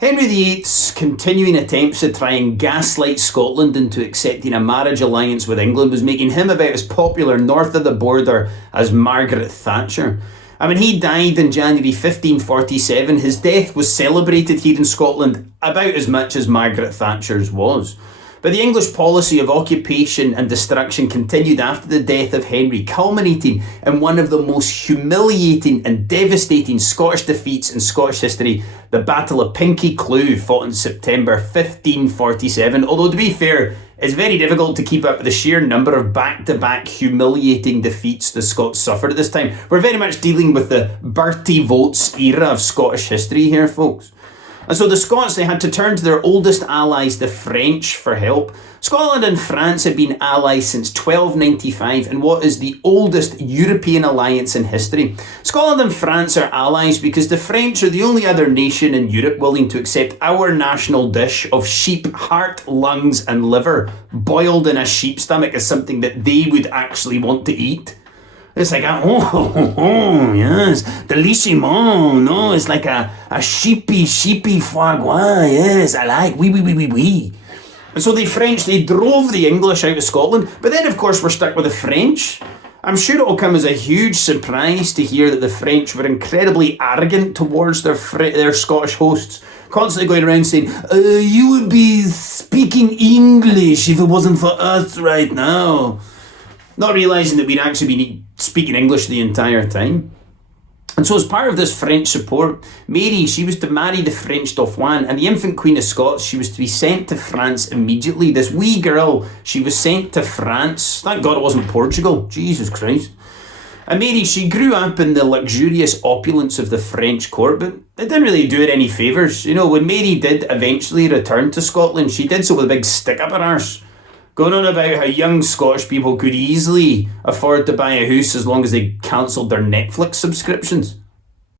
Henry VIII's continuing attempts to try and gaslight Scotland into accepting a marriage alliance with England was making him about as popular north of the border as Margaret Thatcher. And when he died in January 1547, his death was celebrated here in Scotland about as much as Margaret Thatcher's was. But the English policy of occupation and destruction continued after the death of Henry, culminating in one of the most humiliating and devastating Scottish defeats in Scottish history, the Battle of Pinkie Cleugh, fought in September 1547. Although, to be fair, it's very difficult to keep up with the sheer number of back-to-back humiliating defeats the Scots suffered at this time. We're very much dealing with the Bert Vogts era of Scottish history here, folks. And so the Scots, they had to turn to their oldest allies, the French, for help. Scotland and France had been allies since 1295 in what is the oldest European alliance in history. Scotland and France are allies because the French are the only other nation in Europe willing to accept our national dish of sheep heart, lungs and liver boiled in a sheep stomach as something that they would actually want to eat. It's like, yes, delissimo, no, it's like a sheepy foie gras, yes, I like, oui. And so the French, they drove the English out of Scotland, but then of course we're stuck with the French. I'm sure it'll come as a huge surprise to hear that the French were incredibly arrogant towards their Scottish hosts, constantly going around saying, you would be speaking English if it wasn't for us right now. Not realising that we'd actually been speaking English the entire time. And so as part of this French support, Mary, she was to marry the French Dauphin, and the infant Queen of Scots, she was to be sent to France immediately. This wee girl, she was sent to France. Thank God it wasn't Portugal. Jesus Christ. And Mary, she grew up in the luxurious opulence of the French court, but it didn't really do her any favours. You know, when Mary did eventually return to Scotland, she did so with a big stick up her arse, going on about how young Scottish people could easily afford to buy a house as long as they cancelled their Netflix subscriptions.